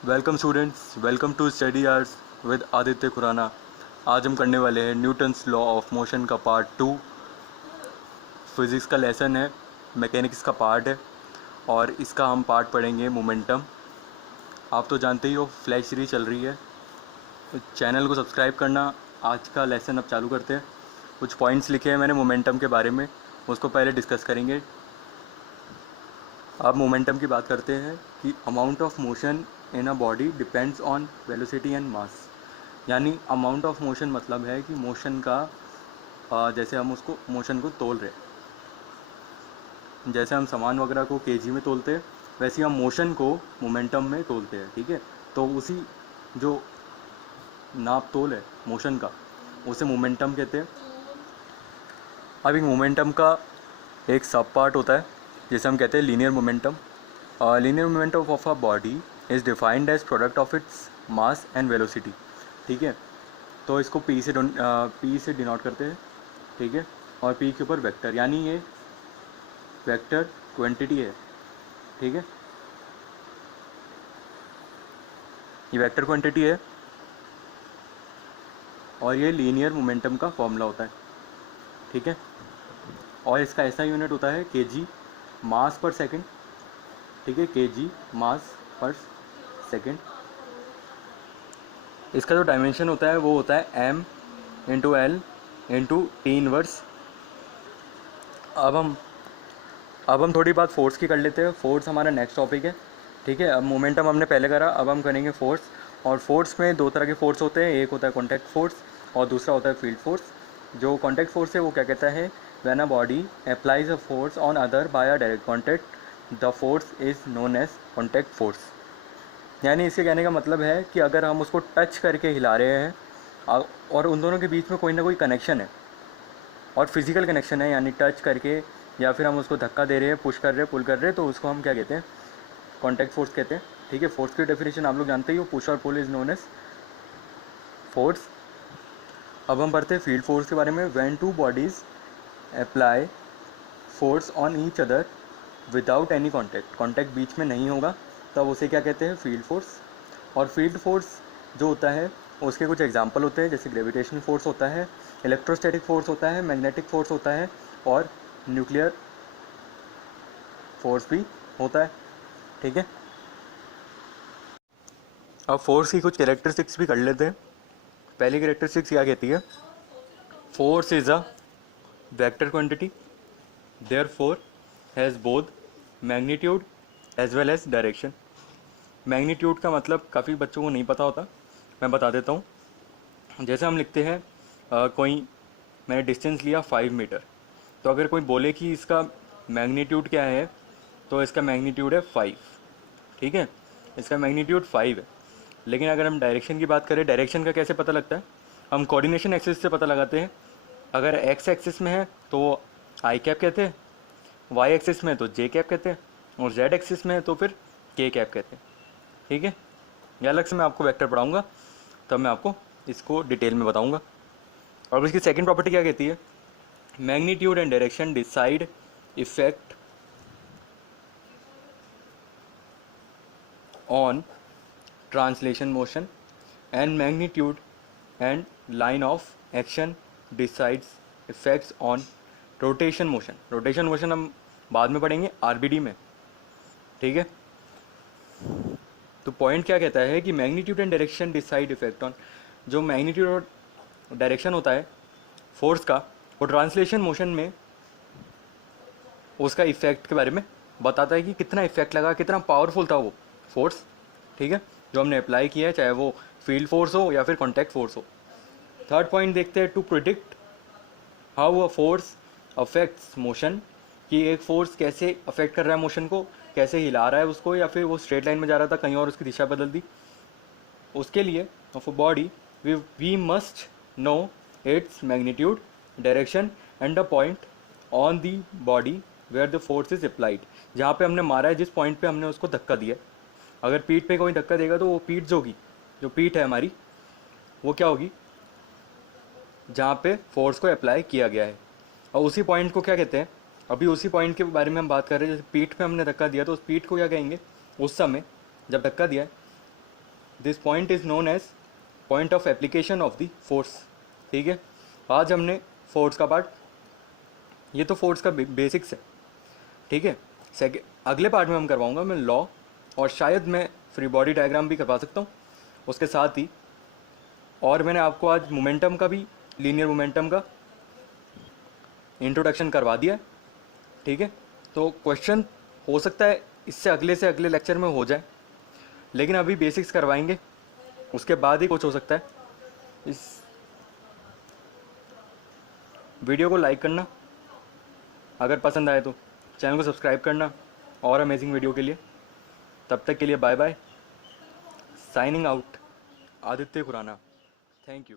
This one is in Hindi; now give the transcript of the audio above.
Welcome students, welcome to study arts with Aditya Khurana. आज हम करने वाले हैं न्यूटन्स लॉ ऑफ मोशन का पार्ट 2। फिज़िक्स का लेसन है, मैकेनिक्स का पार्ट है और इसका हम पार्ट पढ़ेंगे मोमेंटम। आप तो जानते ही हो फ्लैश सीरीज चल रही है, चैनल को सब्सक्राइब करना। आज का लेसन अब चालू करते हैं। कुछ पॉइंट्स लिखे हैं मैंने मोमेंटम के बारे में, उसको पहले डिस्कस करेंगे। अब मोमेंटम की बात करते हैं कि amount of motion in a body depends on velocity and mass. यानी अमाउंट ऑफ मोशन मतलब है कि मोशन का जैसे हम उसको मोशन को तोल रहे हैं, जैसे हम सामान वगैरह को केजी में तोलते हैं, वैसे हम मोशन को मोमेंटम में तोलते हैं। ठीक है, तो उसी जो नाप तोल है मोशन का, उसे मोमेंटम कहते हैं। अब एक मोमेंटम का एक सब पार्ट होता है जिसे हम कहते हैं linear momentum. Linear momentum of a body is defined as product of its mass and velocity. ठीक है, तो इसको पी से डिनोट करते हैं। ठीक है, और पी के ऊपर वेक्टर, यानी ये वेक्टर क्वांटिटी है। ठीक है, ये वेक्टर क्वांटिटी है और ये लीनियर मोमेंटम का फॉर्मूला होता है। ठीक है, और इसका ऐसा यूनिट होता है केजी मास पर सेकंड। ठीक है, केजी मास पर सेकंड। इसका जो डायमेंशन होता है वो होता है M into L into T inverse. अब हम थोड़ी बात फोर्स की कर लेते हैं। फोर्स हमारा नेक्स्ट टॉपिक है। ठीक है, अब मोमेंटम हमने पहले करा, अब हम करेंगे फोर्स। और फोर्स में दो तरह के फोर्स होते हैं, एक होता है कॉन्टैक्ट फोर्स और दूसरा होता है फील्ड फोर्स। जो कॉन्टैक्ट फोर्स है वो क्या कहता है, when a body applies a force on other by a direct contact the force is known as contact force. यानी इसके कहने का मतलब है कि अगर हम उसको टच करके हिला रहे हैं और उन दोनों के बीच में कोई ना कोई कनेक्शन है और फिज़िकल कनेक्शन है, यानी टच करके या फिर हम उसको धक्का दे रहे हैं, पुश कर रहे हैं, पुल कर रहे हैं, तो उसको हम क्या कहते हैं, कॉन्टैक्ट फोर्स कहते हैं। ठीक है, फोर्स की डेफिनेशन आप लोग जानते ही हो, पुश और pull is known as force. अब हम पढ़ते हैं फील्ड फोर्स के बारे में। When two bodies apply force on each other without any contact, contact बीच में नहीं होगा, तब उसे क्या कहते हैं, फील्ड फोर्स। और फील्ड फोर्स जो होता है उसके कुछ एग्जांपल होते हैं, जैसे ग्रेविटेशनल फोर्स होता है, इलेक्ट्रोस्टैटिक फोर्स होता है, मैग्नेटिक फोर्स होता है और न्यूक्लियर फोर्स भी होता है। ठीक है, अब फोर्स की कुछ कैरेक्टरिस्टिक्स भी कर लेते हैं। पहली कैरेक्टरिस्टिक्स क्या कहती है, force is a vector quantity, therefore has both magnitude as well as direction. Magnitude का मतलब काफ़ी बच्चों को नहीं पता होता, मैं बता देता हूँ। जैसे हम लिखते हैं कोई, मैंने डिस्टेंस लिया 5 मीटर, तो अगर कोई बोले कि इसका मैग्नीट्यूड क्या है, तो इसका मैग्नीट्यूड है 5। ठीक है, इसका मैग्नीट्यूड 5 है। लेकिन अगर हम डायरेक्शन की बात करें, डायरेक्शन का कैसे पता लगता है, हम कोऑर्डिनेशन एक्सिस से पता लगाते हैं। अगर एक्स एक्सिस में है तो आई कैप कहते हैं, वाई एक्सिस में है तो जे कैप कहते हैं, और जेड एक्सिस में है तो फिर के कैप कहते हैं। ठीक है, ये अलग से मैं आपको वेक्टर पढ़ाऊँगा, तब मैं आपको इसको डिटेल में बताऊँगा। और इसकी सेकंड प्रॉपर्टी क्या कहती है, magnitude and direction decide effect on translation motion and magnitude and line of action decides effects on rotation motion. Rotation motion हम बाद में पढ़ेंगे आरबीडी में। ठीक है, तो पॉइंट क्या कहता है कि magnitude and direction decide effect on, जो मैग्नीट्यूड और डायरेक्शन होता है फोर्स का, वो ट्रांसलेशन मोशन में उसका इफेक्ट के बारे में बताता है कि कितना इफेक्ट लगा, कितना पावरफुल था वो फोर्स। ठीक है, जो हमने अप्लाई किया है, चाहे वो फील्ड फोर्स हो या फिर कॉन्टैक्ट फोर्स हो। थर्ड पॉइंट देखते हैं, to predict how a force affects motion, कि एक फोर्स कैसे अफेक्ट कर रहा है मोशन को, कैसे हिला रहा है उसको, या फिर वो स्ट्रेट लाइन में जा रहा था कहीं और उसकी दिशा बदल दी। उसके लिए of a body we must know its magnitude, direction and the point on the body where the force is applied. जहाँ पे हमने मारा है, जिस पॉइंट पे हमने उसको धक्का दिया, अगर पीठ पे कोई धक्का देगा तो वो पीठ जो होगी, जो पीठ है हमारी, वो क्या होगी, जहाँ पे फोर्स को अप्लाई किया गया है। और उसी पॉइंट को क्या कहते हैं, अभी उसी पॉइंट के बारे में हम बात कर रहे हैं। जैसे पीठ पे हमने धक्का दिया तो उस पीठ को क्या कहेंगे, उस समय जब धक्का दिया है this point is known as point of application of the force. ठीक है, आज हमने फोर्स का पार्ट, ये तो फोर्स का बेसिक्स है। ठीक है, अगले पार्ट में हम करवाऊंगा मैं लॉ, और शायद मैं फ्री बॉडी डायग्राम भी करवा सकता हूँ उसके साथ ही। और मैंने आपको आज मोमेंटम का भी, लीनियर मोमेंटम का इंट्रोडक्शन करवा दिया है। ठीक है, तो क्वेश्चन हो सकता है इससे अगले लेक्चर में हो जाए, लेकिन अभी बेसिक्स करवाएंगे, उसके बाद ही कुछ हो सकता है। इस वीडियो को लाइक करना अगर पसंद आए, तो चैनल को सब्सक्राइब करना और अमेजिंग वीडियो के लिए। तब तक के लिए bye bye, signing out, Aditya Khurana. Thank you.